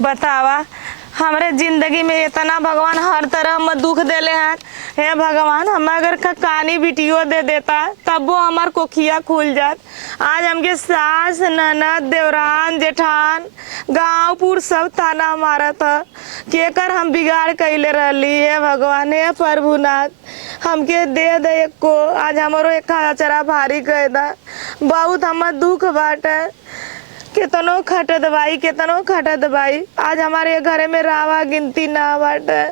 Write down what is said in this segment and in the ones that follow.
बतावा हमरे जिंदगी में इतना भगवान हर तरह में दुख देले हैं। हे भगवान, हम अगर कानी बिटियो दे देता तब वो हमार कोखिया खुल जात। आज हमके सास ननद देवरान जेठान गाँवपुर सब ताना मारत ह केकर हम बिगाड़ कैले रहली। हे भगवान, हे प्रभुनाथ, हमके दे दे एक को। आज हमारो एक अचरा भारी कह दा। बहुत हमार दुख बाटे। केतनो खटत भाई, केतनो खटत भाई। आज हमारे घरे में रावा गिनती ना बाटे।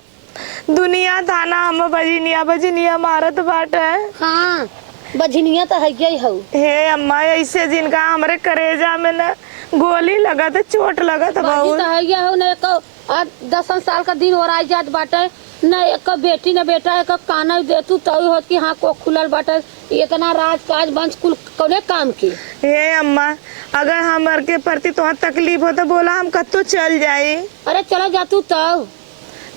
दुनिया थाना हम बजनिया बजनिया मारत बाटे। हाँ, बजनिया तो है ही हूँ। हे अम्मा, ऐसे जिनका हमरे करेजा में न गोली लगत, चोट लगत बहुत। तो है हूँ। न एक 10 साल का दिन और आई जात बाटे, न एक बेटी न बेटा, एक काना दे तू तभी होत कि हाँ को खुलल बाटे। इतना राज काज वंश कुल कौने काम के। हे अम्मा, अगर हमर के प्रति तोहर तकलीफ हो तो बोला, हम कत्तो चल जाई। अरे चला जा तू तब।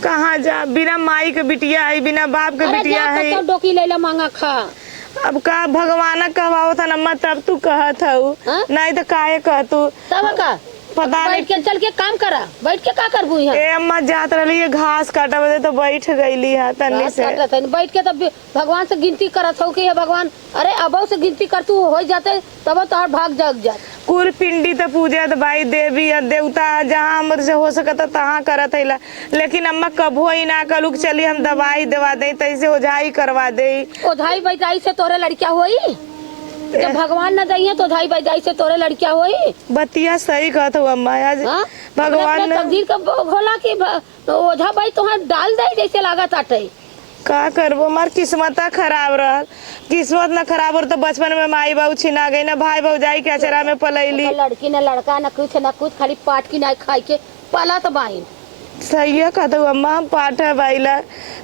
कहाँ जा? बिना माई के बिटिया है, बिना बाप के बिटिया है। डोकी ले मांगा खा। अब का भगवान कहवाओ था नम्मा, तब तू कहत हूँ। नहीं तो काहे कहतू? तब का पता नहीं। बैठ के चल के काम करा। बैठ के का करबू यहाँ? ए अम्मा, जात रही है घास काटा बदे तो बैठ गईली है तन्नी से। बैठ के तब भगवान से गिनती करत हो कि हे भगवान, अरे अबो से गिनती कर तू हो जाते तब तोहर भाग जग जात। कुल पिंडी तो पूजत भाई, देवी देवता जहाँ हमर से हो सकता तहाँ करत है। लेकिन अम्मा कबो ही ना कलुक चली हम दवाई दवा दे, तैसे ओझाई करवा दे। ओझाई बैजाई से तोरे लड़किया होई? जब भगवान न दइए तो ओझाई बैजाई से तोरे लड़किया होई? बतिया सही कहत हो अम्मा। आज भगवान तकदीर का भोला की ओझा भाई तोहर डाल दे जैसे लागत आटे। का करबो, हमार किस्मत खराब रहल। किस्मत न खराब हो तो बचपन में माई बाबू छिना गई, न भाई भौजाई के अचरा में पलैली। लड़की न लड़का न कुछ खाली पाट की ना खाई के पला तो बाई। सही है कहते अम्मा, हम पाठ है भाई ला।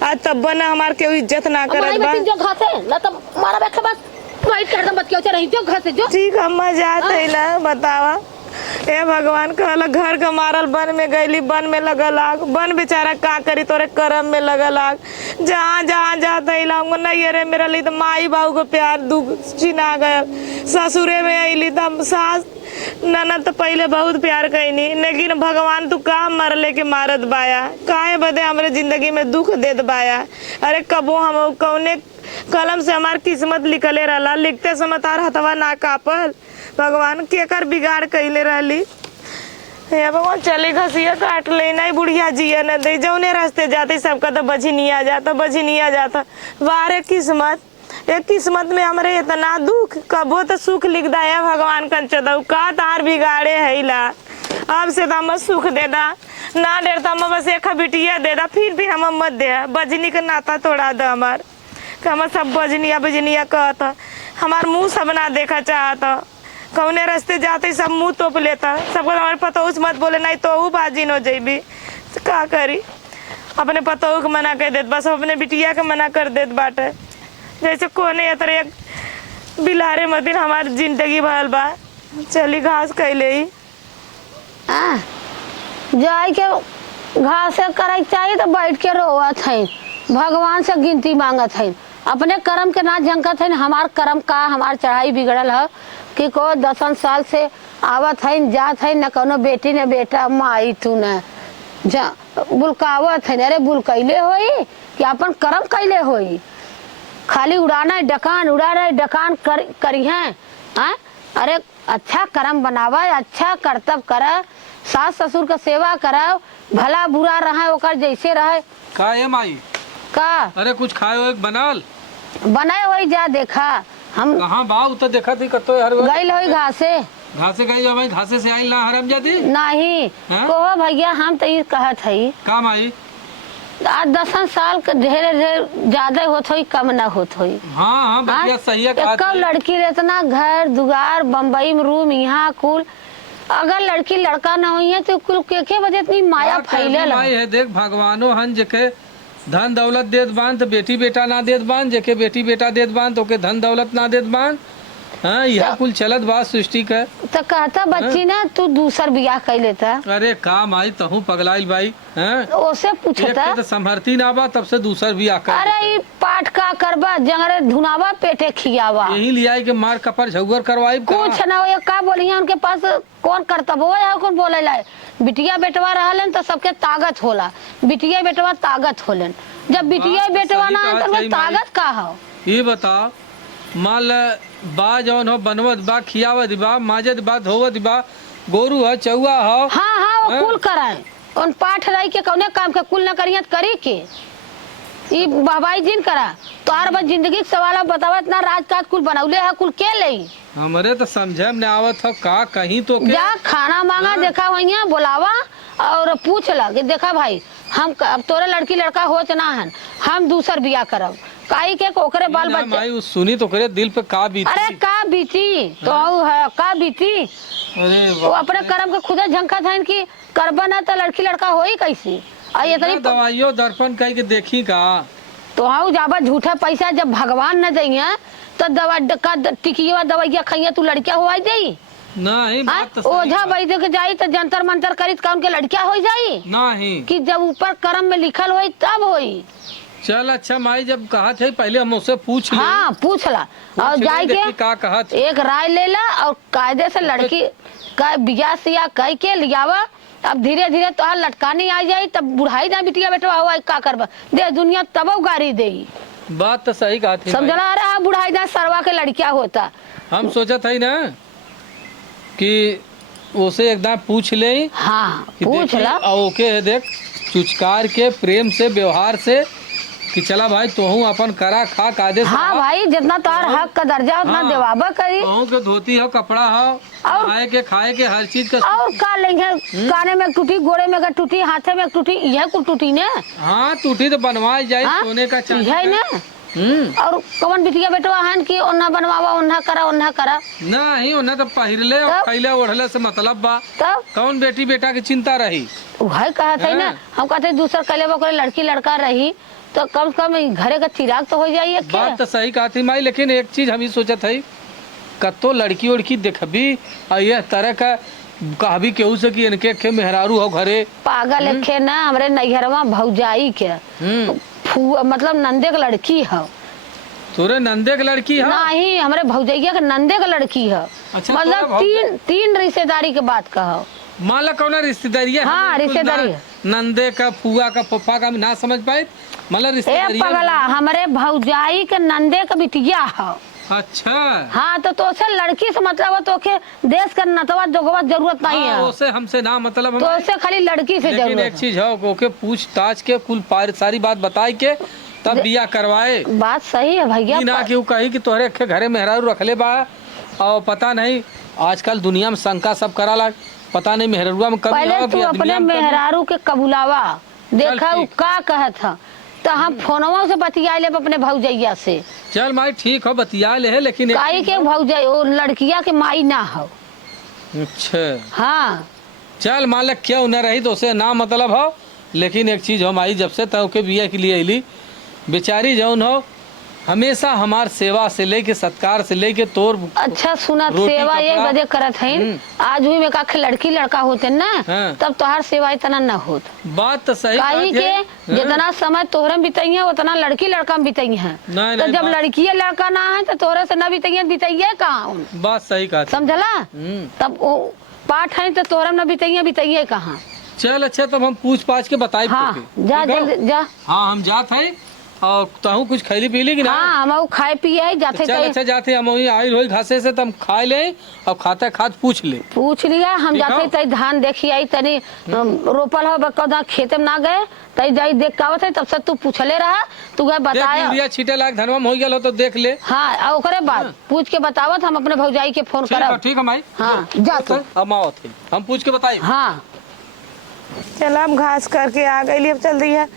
आज तब न हमार केहू इज्जत ना करत बा। जो घासे न तो मारा बैठे बस वाइट कर दम बतिया रही जो घासे जो। ठीक अम्मा, जात है ला। बतावा ए भगवान, कहला घर का मारल वन में गईली, वन में लगल आग। वन बेचारा का करी, तोरे करम में लगल आग। जहाँ जहाँ जात है नहीं रे मेरा ली तो माई बाबू को प्यार दुख छिना गया। ससुरे में अली तो सास ननद तो पहले बहुत प्यार कैनी, लेकिन भगवान तू का मरले के मारत बाया, काहे बदे हमरे जिंदगी में दुख देत बाया। अरे कबो हम कौने कलम से हमार किस्मत लिखले रहला, लिखते समय तार हथवा ना कापल। भगवान केकर बिगाड़ कैले रहली। हे भगवान, चले घसिया काट ले, नहीं बुढ़िया जिया न दे। जौने रास्ते जाते सबका तो बझनिया जाता, बझनिया जाता। वारे किस्मत, एक किस्मत में हमरे इतना दुख, कबो तो सुख लिख दा है भगवान कंचदऊ का तार बिगाड़े है ला। अब से तो हम सुख दे दा ना डेरता, हम बस एक बिटिया दे दा, फिर भी हम मत दे। बजनी का नाता तोड़ा दा हमार, हम सब बजनिया बजनिया कहता। हमार मुँह सब ना देखा चाहता, कौने रास्ते जाते सब मुँह तोप लेता। सबको हमारे पतोह मत बोले, नहीं तो वो बाजी हो जाइबी। का करी, अपने पतोह के मना कर देत, बस अपने बिटिया के मना कर देत बाटे। जैसे कोने अतरे एक बिलारे मतिन हमार जिंदगी भरल बा। चली घास कैले ही जाई के घास करे चाहिए तो बैठ के रोवत है, भगवान से गिनती मांगत है। अपने कर्म के ना जंकत है। हमार कर्म का हमार चढ़ाई बिगड़ल है कि को 10 साल से आवत है जात है, न कोनो बेटी न बेटा माई तू न जा बुलकावत है। अरे बुलकैले होई कि अपन कर्म कैले होई? खाली उड़ाना डकान उड़ा डकान करी है। अरे अच्छा कर्म बनावा, अच्छा कर्तव्य करा, सास ससुर का सेवा करा, भला बुरा रहे ओकर जैसे रहे। का है माई? का अरे कुछ खाए हो बनल बनाए होई जा देखा हम कहाँ बाऊ तो देखा थी कतो हर गई होई घासे गई भाई घासे से आई ला हरम जाती नहीं को भैया। हम तो ये कहत है का माई, आज 10 साल के ढेर ज्यादा होत होई कम ना होत होई। हाँ भैया सही है। एक लड़की इतना घर दुगार बम्बई में रूम यहाँ कुल, अगर लड़की लड़का ना हुई है तो कुल के वजह इतनी माया फैले है। देख भगवानो हन जेके धन दौलत देत बान तो बेटी बेटा ना देत बान, जेके बेटी बेटा देत बान तो के धन दौलत ना देत बान। हाँ यह कुल चलत बात सृष्टि का। तो कहता बच्ची ना तू दूसर बियाह कर लेता। अरे का माई तहू पगलाइल भाई ओसे पूछता तो संभरती ना बा तब से दूसर बियाह कर। अरे पाठ का करबा जंगरे धुनावा पेटे खियावा, यही लिया के मार कपर झगुर करवाई कुछ ना हो। का बोलिए उनके पास कौन करता वो या कौन बोले लाए बिटिया बेटवा रहलन तो सबके ताकत होला, बिटिया बेटवा ताकत होलन। जब बिटिया बात तो बेटवा सही ना कहा, तो सही ताकत का हो? ये बताओ, मान ल बा जौन हो बनवत बा, खियावत बा, माजत बा, धोवत बा, गोरू है, चौआ हो। हाँ हाँ, वो हाँ? कुल कराए, उन पाठ रही के कौने काम के कुल न करिए करी के ई बाबाई जिन करा। तोहार बस जिंदगी के सवाल है, बतावा इतना राजकाज कुल बनौले है, कुल के ले? हमरे तो समझे में नहीं आवत हो का कहीं तो के। जा खाना मांगा, हाँ। देखा वही बुलावा और पूछ ला कि देखा भाई हम अब तोरे लड़की लड़का होत ना हन, हम दूसर बिया करब काई के ओकरे बाल ना बच्चे। माई उस सुनी तो करे दिल पे का बीती। अरे का बीती तो है का बीती, अरे वो अपने कर्म के खुदे झंका था कि करबा ना तो लड़की लड़का होई कैसी। और ये तनी दवाइयों दर्पण कह के देखी का। तो हाँ जाबा झूठा पैसा जब भगवान न देंगे तो दवा का टिकिया दवाइया खाइए तू लड़किया हो जाई। नहीं बात तो सही ओझा बा। बैठे के जाई तो जंतर मंतर करी तो के लड़किया हो जाई नहीं कि जब ऊपर कर्म में लिखल होई तब होई। चल अच्छा माई जब कहा थे पहले हम उससे पूछ ले। हाँ पूछ ला और ले, जाई देखी के का कहा थे। एक राय ले ला और कायदे से लड़की का बिया सिया कह के लियावा। अब धीरे धीरे तो लटकानी आ जाई तब बुढ़ाई ना बिटिया बेटवा हुआ का करबा दे दुनिया तब गाड़ी देई। बात तो सही कहा थी माई। समझला? अरे हाँ बुढ़ाई ना सरवा के लड़किया होता। हम सोचा था ना कि उसे एकदम पूछ ले हाँ कि पूछ देखी, ला। और ओके है देख चुचकार के प्रेम से व्यवहार से कि चला भाई तोहू अपन करा खा कायदे से हाँ खा। भाई जितना तार हक का दर्जा उतना हाँ। देवाबा करी। तोहू के धोती हो कपड़ा हो और- खाए के हर चीज का। और का लेंगे काने में एक टूटी, गोड़े में एक टूटी, हाथे में एक टूटी, यह कुल टूटी ने। हाँ टूटी तो बनवाई जाए हाँ? सोने का चांदी यही ने। का। और कौन बिटिया बेटवा हन कि ओन्ना बनवावा ओन्ना करा नहीं उन्हें तो पहिरले और तब? खैले ओढ़ले से मतलब बा। तब कौन बेटी बेटा की चिंता रही। वही कहा था ना। हाँ। हम कहते दूसर कले बकरे लड़की लड़का रही तो कम से कम घरे का चिराग तो हो जाइए बात तो सही कहा थी माई, लेकिन एक चीज हम ही सोचा था कतो लड़की उड़की देखबी और यह तरह का कहबी केहू से कि इनके खे मेहरारू हो घरे। पागल लिखे ना हमरे नैहरवा भौजाई के मतलब नंदे के लड़की है। तोरे नंदे के लड़की है। नहीं हमरे भौजैया के नंदे के लड़की है। अच्छा, मतलब तोरा तीन तीन रिश्तेदारी के बात कहो। मान ला कौन रिश्तेदारी है। हाँ, रिश्तेदारी है। नंदे का फुआ का पप्पा का हम ना समझ पाए मतलब ए रिश्तेदारी पगला हमरे भौजाई के नंदे के बिटिया है। अच्छा हाँ तो से लड़की से मतलब है तो के देश का नतवा जोगवा जरूरत नहीं हाँ, है। उसे हमसे ना मतलब तो हमारे। से खाली लड़की से लेकिन जरूरत एक है। चीज है ओके पूछताछ के कुल सारी बात बताई के तब बिया करवाए। बात सही है भैया। ई ना कि वो कही कि तोहरे के घरे मेहरारू रखले बा और पता नहीं आजकल दुनिया में शंका सब कराला पता नहीं मेहरारूआ में कमी पहले हो तू कि अपने आदमिया में कमी। मेहरारू के कबूलावा देखा चल वो ठीक। का कहत था तो हम फोनवा से बतिया ले अपने भौजैया से। चल माई ठीक हो बतिया ले है लेकिन एक काई चीज के भौजाई वो लड़किया के माई ना हो। अच्छा हाँ चल मान ले क्यों न रही तो उसे ना मतलब हो, लेकिन एक चीज हो माई जब से तव के बिया के लिए अली बेचारी जौन हो हमेशा हमार सेवा से लेके सत्कार से लेके तोर। अच्छा सुना रोटी सेवा एक कपड़ा। बजे करत है। आज भी में का लड़की लड़का होते ना हाँ। तब तोहार सेवा इतना न होत। बात तो सही काई बात के है। जितना समय तोहरे में बिताई है उतना लड़की लड़का में बिताई है। नहीं, तो नहीं, जब बात- लड़की लड़का ना है तो तोहरे से न बिताइए बिताइए कहाँ। बात सही कहा थी। समझला? तब वो पाठ है तो तोहरे में बिताइए कहाँ। चल अच्छा तब हम पूछ पाछ के बताए हाँ जा जल्दी जा। हाँ हम जात है और तहु कुछ खैली पीली कि ना। हाँ हम वो खाए पिए जाते चल कहीं अच्छा जाते हम वही आयल होई घासे से तम खाए ले और खाते खात पूछ ले। पूछ लिया हम ठीक जाते हो? तई धान देखी आई तनी रोपल हो कदा खेते में ना गए तई जाई देख का आवत है तब से तू पूछले रहा तू गए देख बताया। यूरिया छीटे लायक धनवा में हो गया हो तो देख ले। हाँ और ओकरे बाद पूछ के बतावत हम अपने भौजाई के फोन करब। ठीक है माई। हाँ जा तू। हम आवत है हम पूछ के बताए। हाँ चल अब घास करके आ गई अब चल रही है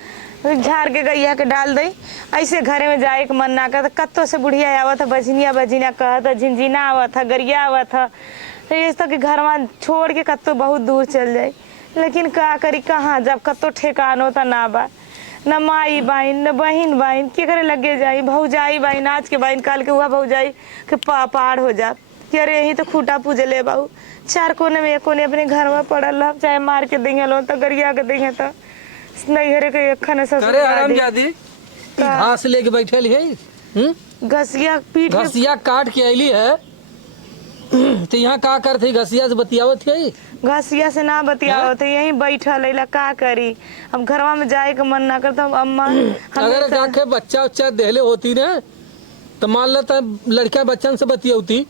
झाड़ के गैया के डाल दी। ऐसे घरे में जाए के मन ना कर कत्तो से बुढ़िया आवत है बजनिया बजनिया कहत झिंझिना आवत है गरिया आवत है तो ये तक कि घर में छोड़ के कत्तो बहुत दूर चल जाए। लेकिन का करी कहाँ जब कत्तो ठेकानो तो ना बा न माई बाइन न बहन बाइन के करे लगे जाई भौजाई बाइन आज के बाइन काल के हुआ भौजाई के पार हो जात कि अरे यही तो खूटा पूजे ले बाबू चार कोने में एक कोने अपने घर में पड़ल रह चाहे मार के देंगे लो तो गरिया के देंगे तो नहीं हरे के खने करे आराम जादी घास लेके बैठल है घसिया पीठ के घसिया काट के अली है तो यहाँ का करते घसिया से बतियावत है। घसिया से ना बतियाओ तो यहीं बैठल है का करी। अब घरवा में जाए के मन ना करता। अम्मा अगर जाके बच्चा उच्चा देहले होती ना तो मान लो तब लड़का बच्चन से बतियाती।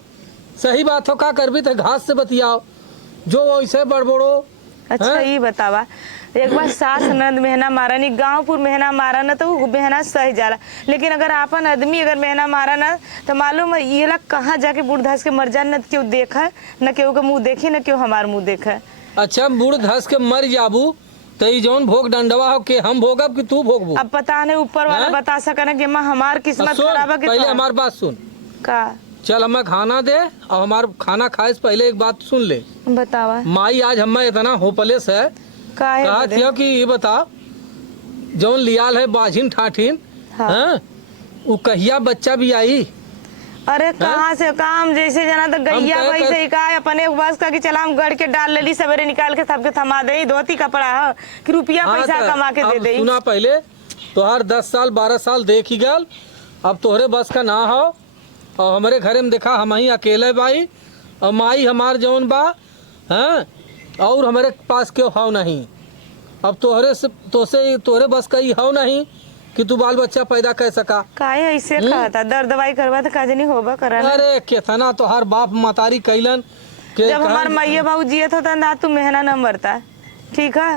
सही बात हो, का करबी तो घास से बतियाओ जो वैसे बड़बड़ो। अच्छा ये बतावा, एक बार सास नंद मेहना मारा नहीं, गाँवपुर मेहना मारा ना तो वो मेहना सही जाला, लेकिन अगर आपन आदमी अगर मेहना मारा ना तो मालूम है ये लोग कहाँ जाके बूढ़ धस के मर जाए, न क्यों देखा न केहू के मुँह देखी न क्यों हमार मुँह देखा। अच्छा बूढ़ धस के मर जाबू तो ई जौन भोग दंडवा हो के हम भोगब कि तू भोगबू? अब पता नहीं ऊपर वाला बता सका ना कि माँ हमार किस्मत खराब है कि पहले हमार बात सुन। का चल हमें खाना दे और हमार खाना खाए से पहले एक बात सुन ले। बतावा माई आज हमें इतना होपलेस है का है कहा बदे? थियो कि ये बता जौन लियाल है बाझिन ठाठिन, हाँ। हाँ वो कहिया बच्चा भी आई? अरे कहाँ से काम जैसे जाना तो गैया कहे वैसे ही का अपने बस का कि चला हम गढ़ के डाल लेली सवेरे निकाल के सबके थमा दे, धोती कपड़ा है कि रुपया हाँ, पैसा तो कमा के दे अब दे। सुना पहले तोहार 10 साल 12 साल देख ही गल, अब तोहरे बस का ना हो। और हमारे घरे में देखा हम ही अकेले बाई और माई हमार जौन बा, हाँ और हमारे पास क्यों हो नहीं। अब तोहरे से तोहरे बस का ही हो नहीं कि तू बाल बच्चा पैदा कर सका। काहे ऐसे कहता, दर्द दवाई करवा तो काजे नहीं होबा करा ना। अरे केतना तोहार बाप मतारी कैलन के जब हमार मैया बाबू जियत होता ना तू मेहना न मरता, ठीक है।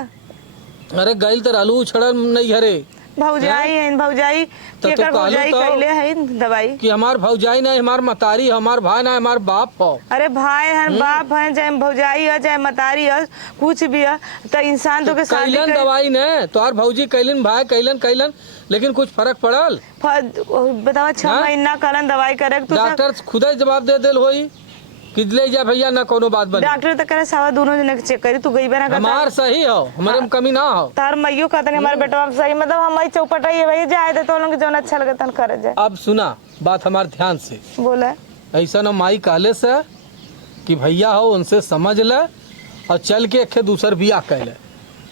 अरे गैल तो रहलू छड़ल नहीं हरे भौजाई है, भौजाई तो केकर कहलू भौजाई तो कैले है दवाई। कि हमार भौजाई नहीं हमार मतारी हमार भाई ना हमार बाप हो। अरे भाई है बाप है चाहे भौजाई है चाहे मतारी है कुछ भी है तो इंसान तो के शादी कैलन दवाई ने तोहार भौजी कैलन भाई कैलन लेकिन कुछ फर्क पड़ल? बतावा 6 हाँ? महीना कलन दवाई करे तू डॉक्टर खुद ही जवाब दे दिल होई कि ले जा भैया ना कोनो बात बनी। डॉक्टर तो करे सावा दोनों जने के चेक करी, तू गई ना हमार सही हो, हमारे में कमी ना हो। तार मैयो कहता हमारे बेटवा में सही, मतलब हमारी चौपट है भाई जाए दे तो लोग जो अच्छा लगे तन कर जाए। अब सुना बात हमार ध्यान से, बोला ऐसा ना माई कहले से कि भैया हो उनसे समझ ले और चल के एक दूसर बियाह कर ले।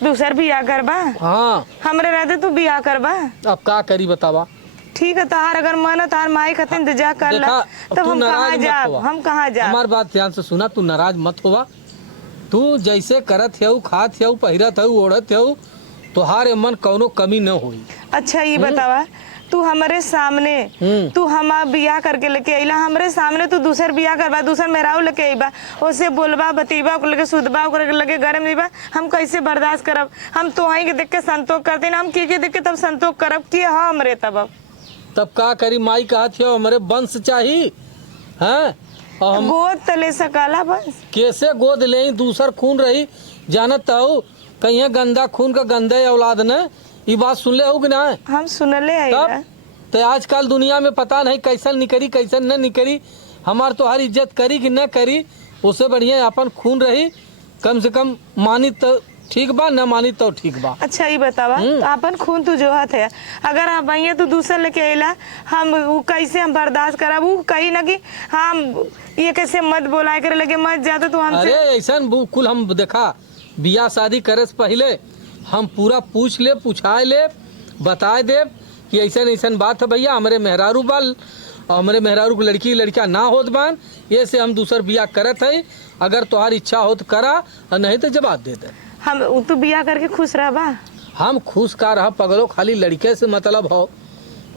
दूसर बियाह करबा? हाँ हमरे रहते तू बियाह करबा? अब का करी बतावा। ठीक है तार अगर मन है तार माई खतन तो जा कर ला, देखा, तब तू हम कहाँ नाराज मत जाब, होवा। हम कहाँ जाब? हमार बात ध्यान से सुना, तू नाराज मत होवा। तू जैसे करत हो खात हो पहिरत हो ओढ़त हो तोहार मन कौनो कमी न होई। अच्छा ये बतावा तू हमारे सामने तू हमार बियाह करके लेके अइला, हमरे सामने तू दूसर बियाह करबा, दूसर मेहराऊ लेके अइबा, ओसे बोलबा बतीबा ओकर लगे सुधबा ओकर लगे घर में दीबा, हम कैसे बर्दाश्त करब? हम तो वहीं के देख के संतोष करते ना, हम के देख के तब संतोष करब कि हाँ हमरे तब का करी माई कहत हो हमारे वंश चाही, हैं और हम गोद तले सकला बस। कैसे गोद ले दूसर खून रही जानत हो कहीं गंदा खून का गंदे औलाद ने ये बात सुन ले हो कि ना? हम सुनले तब है तो आजकल दुनिया में पता नहीं कैसन निकरी कैसन न निकरी, हमार तो हर इज्जत करी कि न करी, उससे बढ़िया अपन खून रही, कम से कम मानी तो ठीक बा न मानी तो ठीक बा। अच्छा ये बतावा तो अपन खून तू जो हाथ है अगर हम भैया तू दूसर लेके अइला हम वो कैसे हम बर्दाश्त करब? वो कही ना कि हम ये कैसे मत बोलाए करे लगे मत जाता तू अरे हमसे। ऐसा कुल हम देखा बियाह शादी करे से पहले हम पूरा पूछ ले पूछाए ले बताए दे कि ऐसा ऐसा बात है भैया हमारे मेहरारू बाल और हमारे मेहरारू को लड़की लड़का ना होत बान, ये से हम दूसर बियाह करत है, अगर तुम्हारी इच्छा हो तो करा और नहीं तो जवाब दे दे। हम तू बियाह करके खुश रहबा? हम खुश का रहा पगलो, खाली लड़के से मतलब हो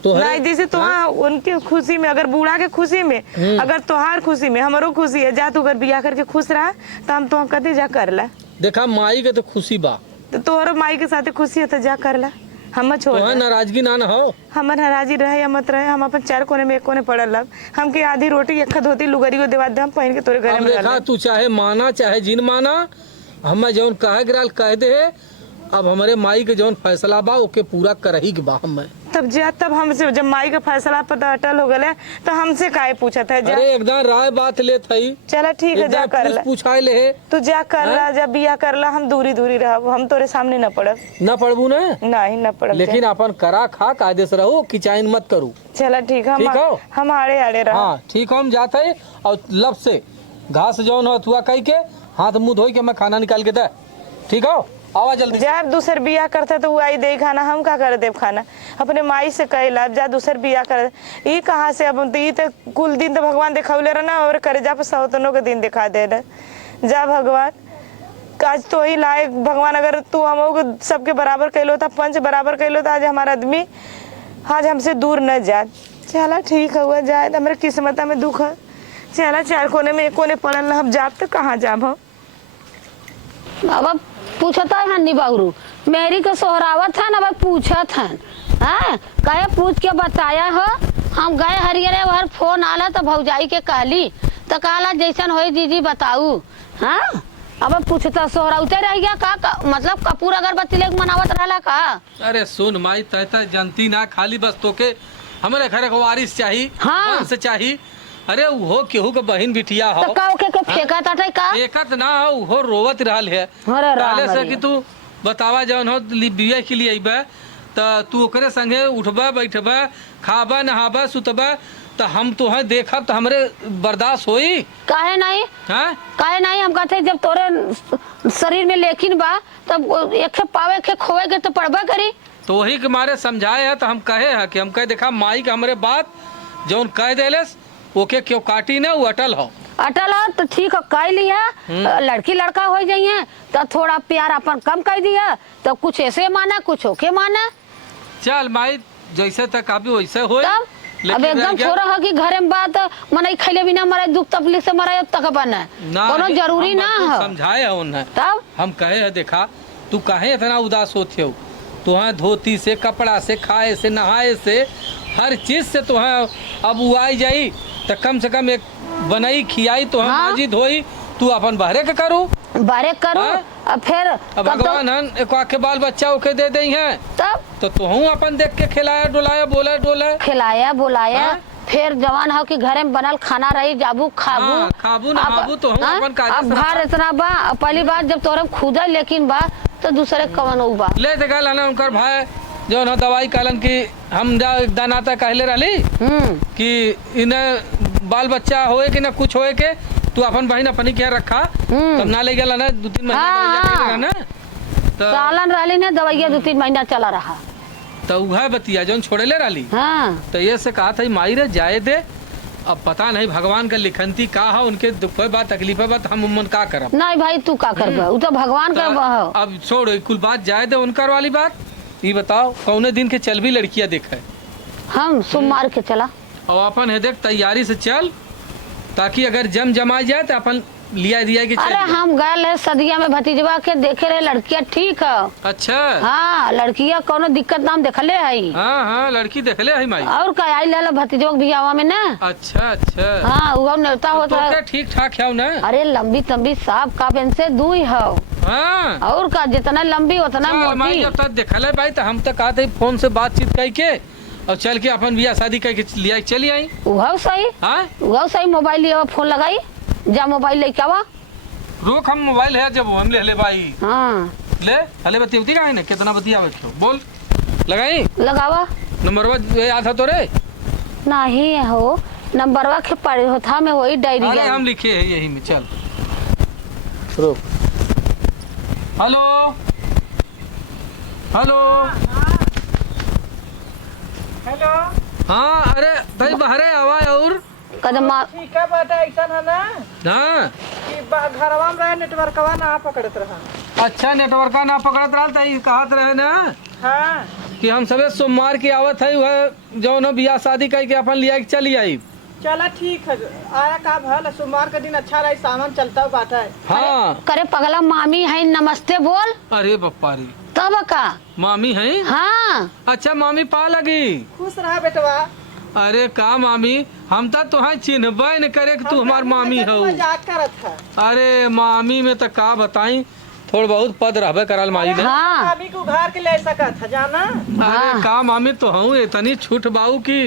तो नहीं जैसे तो उनके खुशी में अगर बूढ़ा के खुशी में अगर तोहार खुशी में हमारो खुशी है, जा तू अगर बियाह करके खुश रहा तो हम तो कदे जा कर ला। देखा माई के तो खुशी बा तो तोहरो माई के साथ खुशी है तो जा कर ला, हम छोड़ तो नाराजगी ना न हो। हमर नाराजी रहे या मत रहे, हम अपन 4 कोने में 1 कोने पड़ल लब, हमके आधी रोटी एक धोती लुगरी को देवा दे हम पहन के तोरे घर अब में देखा रहला। तू चाहे माना चाहे जिन माना, हम जौन कहे गिराल कह दे। अब हमारे माई के जौन फैसला बा ओके पूरा करही के बा हम। तब जा तब हमसे जब माई का फैसला पता अटल हो गए तो हमसे काहे पूछत है? जा अरे एकदम राय बात ले थई, चला ठीक है जा कर ला, पूछाए ले तू जा कर ला, जब बिया कर ला हम दूरी दूरी रहब, हम तोरे सामने न पड़ब। न पढ़बू न नहीं न पड़ब। लेकिन अपन करा खा कायदे से रहो, किचाइन मत करू। चला ठीक है, ठीक हो? हम आड़े आड़े रह। हाँ ठीक हो, हम जाते और लब से घास जौन हो थुआ कही के हाथ मुंह धोई के मैं खाना निकाल के दे। ठीक हो, आवा जल्दी। जब दूसर बिया करता तो वो आई दे खाना, हम का कर देव खाना? अपने माई से कहला जा दूसर बिया कर, ये कहाँ से? अब तो ये तो कुल दिन तो भगवान दिखौले रहा ना, और करे जा पर सौतनों के दिन दिखा दे रहे। जा भगवान आज तो ही लायक भगवान, अगर तू हम लोग सबके बराबर कैलो था, पंच बराबर कैलो था, आज हमारा आदमी आज हमसे दूर न जाए। चला ठीक हुआ जाए, हमारे किस्मत में दुख है। चला चार कोने में एक कोने पड़ल हम जाब तो कहाँ जाब हम। अब पूछता है हन्नी बाबू मेरी के सोहरावत है ना भाई पूछत है हाँ कहे पूछ के बताया हो। हम गए हरियरे वहर फोन आला तो भौजाई के कहली तो कहला जैसन होई दीदी बताऊ। हाँ अब पूछता सोहराउते रह गया का मतलब कपूर अगरबत्ती लेके मनावत रहला का। अरे सुन माई तय जनती ना खाली बस तोके हमारे घर को वारिस चाहिए। हाँ। से चाहिए। अरे वो केहू के बहन बिटिया हो तो का के फेंका ताटे का एकत ना हो वो रोवत रहल है। अरे राम काले से रे। कि तू बतावा जौन हो बिया के लिए अइबे तो तू ओकरे संगे उठबे बैठबे खाबे नहाबे सुतबे तो हम तुहे देखब तो हमरे बर्दाश्त होई। काहे नहीं हैं काहे नहीं हम कहते जब तोरे शरीर में लेकिन बा तब एक पावे के खोए के तो पड़बा करी। तो वही के मारे समझाए है तो हम कहे है कि हम कहे देखा माई का हमरे बात जौन कह देलेस ओके क्यों काटी ना वो अटल हो। अटल है तो ठीक है कह लिया लड़की लड़का हो जाइए तो थोड़ा प्यार अपन कम कर दिया तो कुछ ऐसे माना कुछ ओके माना। चल माई जैसे तक अभी वैसे हो। तब अब एकदम थोड़ा है कि घरे में बात मने खैले बिना मरे दुख तकलीफ से मरे तक बना कोनो जरूरी ना है। समझाए है उन्हें तब हम कहे है देखा तू काहे इतना उदास होते हो। तुहें धोती से कपड़ा से खाए से नहाए से हर चीज से तुहें अब उआई जाई तो कम से कम एक बनाई खियाई तो हम हाँ। माजी धोई तू अपन बहरे के करू बारे करो हाँ? अब फिर अब भगवान हन एक आके बाल बच्चा ओके दे दई हैं तब तो तुहू अपन देख के खिलाया डुलाया बोला डोला खिलाया बुलाया हाँ? फिर जवान हो कि घरे में बनल खाना रही जाबू खाबू हाँ, खाबू नहाबू तो हम हाँ? अपन काजे अब से भार इतना बा पहली बात जब तोरे खुदा लेकिन बा तो दूसरे कवन उ बा ले देखा लाना उनकर भाई जो ना दवाई कहलन कि हम जा दानाता कहले रहली कि इन्हें बाल बच्चा होए कि ना कुछ होए के तू अपन बहन अपनी के रखा तब ना ले गया ना 2-3 महीना हाँ, दवाइया के ना तो सालन रहली ने दवाइया 2-3 महीना चला रहा। तो वह बतिया जो छोड़े ले रहली हाँ तो ये से कहा था माई रे जाए दे। अब पता नहीं भगवान का लिखनती का है उनके दुख बात तकलीफ बात हम उमन का करब। नहीं भाई तू का करबा उ तो भगवान का हो। अब छोड़ कुल बात जाए दे उनकर वाली बात। ये बताओ कौने दिन के चल भी लड़कियां देखे हम सुम मार के चला और अपन है देख तैयारी से चल ताकि अगर जम जमा जाए तो अपन लिया दिया कि अरे चल। हम गए है सदिया में भतीजवा के देखे रहे लड़कियां ठीक है। अच्छा हाँ लड़कियां कोनो दिक्कत नाम देखले है हाँ हाँ लड़की देखले है माई और का आई ले भतीजवा के बियावा में ना। अच्छा अच्छा हाँ वो नेवता होता तो है। क्या ठीक ठाक है ना। अरे लंबी तंबी साफ का पेन से दुई है हाँ और का जितना लंबी उतना चल, माई मोटी। जब तक देखल है भाई तो हम तो कहा थे फोन से बातचीत कह के और चल के अपन बियाह शादी करके लिया चली आई। वह सही हाँ वह सही मोबाइल लिया फोन लगाई जा मोबाइल लेके आवा। रोक हम मोबाइल है जब हम ले भाई हाँ ले हले बती का है ना कितना बतिया बैठो बोल लगाई लगावा नंबर याद है तोरे नहीं हो नंबरवा के पड़े होता में वही डायरी अरे हम लिखे है यही में चल रुक। हेलो हेलो हेलो हाँ अरे तई बहरे आवा और कदम ठीक है बात ऐसा है ना हाँ कि घरवा में रहे नेटवर्कवा ना पकड़त रहा। अच्छा नेटवर्क ना पकड़त रहा तई कहत रहे ना हाँ कि हम सबे सोमवार की आवत है वह जो न बियाह शादी करके अपन लिया के चली आई। चला ठीक है आया का भल सोमवार का दिन अच्छा रही सामान चलता बात है। हाँ करे पगला मामी है नमस्ते बोल अरे बप्पा रे तब का मामी है। हाँ अच्छा मामी पा लगी खुश रहा बेटवा। अरे का मामी हम तो तुहे चिन्हबे न करे कि तू हमार मामी हो। मजाक करत है। अरे मामी में तो का बताई थोड़ा बहुत पद रहबे करल माई ने। हाँ मामी को घर के ले सकत है जाना। अरे का मामी तो हूँ इतनी छूट बाऊ की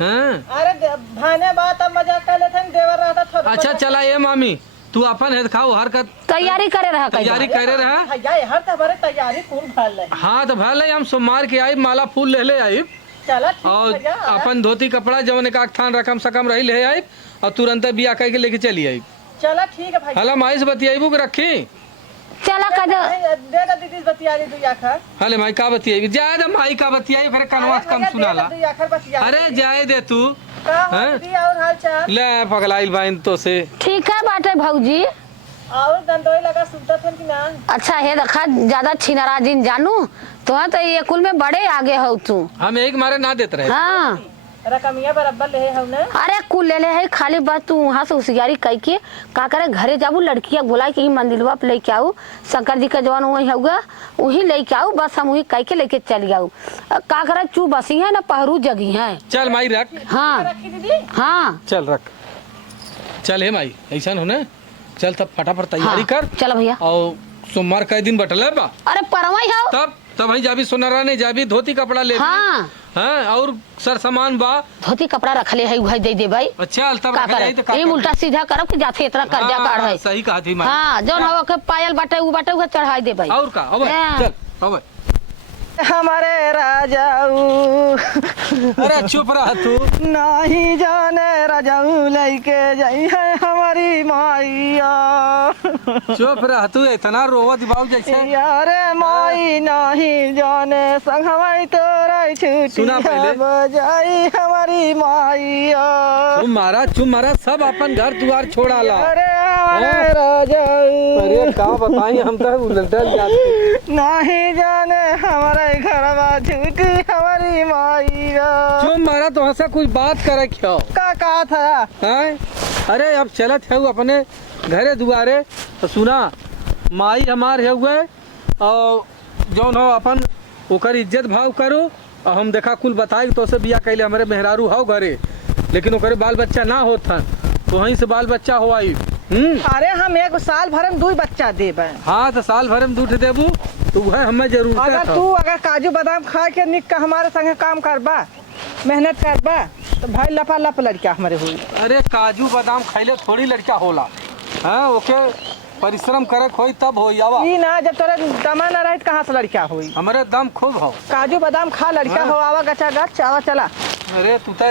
हैं। अरे भाने बात अब मजाक कर लेते हैं देवर रहता थोड़ा। अच्छा चला ये मामी तू अपन है खाओ हर का तैयारी करे रहा तैयारी करे रहा। भैया हर तबरे तैयारी पूर्ण भल है। हाँ तो भले हम सोमवार के आई माला फूल ले आई चला ठीक और है भैया। अपन धोती कपड़ा जवन का थान रकम सकम रही ले आई और तुरंत बिया कह के लेके चली आई। चला ठीक है भैया। हला माई से बतियाबू के रखी चला कद दे दे दीदी बतिया दी दुई आखर। हले माई का बतियाई जाए दे माई का बतियाई फिर कनवा से कम सुनाला। दुई आखर बतिया। अरे जाए दे तू का हैं? दीदी और हाल चाल। ले पगलाइल बाइन तो से ठीक है बाटे भौजी और दंदोई लगा सुतत हन कि ना? अच्छा हे देखा ज्यादा छिनरा जिन जानू तो तो ये कुल में बड़े आगे हो तू। हम एक मारे ना देते रहे। हाँ रकमिया बराबर ले हव ना? अरे कुल ले है खाली बस तू वहाँ से होशियारी कह के का करे घरे जाबू लड़किया बोला कि मंदिरवा पे लेके आऊ शंकर जी का जवान वही होगा वही लेके आऊ बस हम वही कह के लेके चल आऊ का करे चू बसी है ना पहरू जगी है। चल माई रख। हाँ रखी दीदी? हाँ चल रख। चल हे माई ऐसा हो ना, चल तब फटाफट तैयारी हाँ, कर। चलो भैया। और सोमवार का दिन बटल है बा। अरे परवाई हो तब वही जाबी सोनारा ने जाबी धोती कपड़ा ले। हाँ हाँ और सर सामान बा। धोती कपड़ा रखले है वही दे दे भाई। अच्छा तब का रख जाई तो करे ये उल्टा सीधा करब कि जाथे इतना कर्जा काढ़ है। सही कहा थी माई। हाँ जौन हवा के पायल बाटे वो चढ़ाई दे भाई। और का अब हाँ। चल अब। हमारे राजाऊ अरे चुप रहा तू। नहीं जाने राजाऊ लेके जाई है हमारी माइया। चुप रहा तू, इतना रोवत बाबू जैसे। यारे माई नहीं जाने संग हमारी तोरा सुना पहले। छुट्टी बजाई हमारी माइया। चुप मारा सब अपन घर द्वार छोड़ा ला। अरे हमारे राजाऊ अरे का बताई हम तो उलटल जाते। नहीं जाने हमारे घरवा छुट्टी हमारी माइया। चुप मारा तो हंसा कुछ बात करे क्यों का कहा था? हैं? अरे अब चलत है अपने घरे दुआरे तो सुना माई हमार है हुए और जौन हो अपन ओकर इज्जत भाव करो। और हम देखा कुल बताई तो से बिया कैले हमारे मेहरारू हो घरे, लेकिन ओकरे बाल बच्चा ना होत हन तो वहीं से बाल बच्चा हो आई। अरे हम एक साल भर में 2 बच्चा देबे। हाँ तो साल भर में 2 देबू तो वह हमें जरूर। अगर तू अगर काजू बादाम खा के निक का हमारे संगे काम करबा मेहनत करबा तो भाई लपा लप लड़का हमारे हुई। अरे काजू बादाम खैले थोड़ी लड़का होला। हाँ ओके परिश्रम करे खोई तब हो आवा। ई ना जब तोरे दमा ना रहित कहाँ से लड़का हुई? हमारे दम खूब हो। काजू बादाम खा लड़का हाँ। हो आवा गचा गच आवा चला। अरे तू तो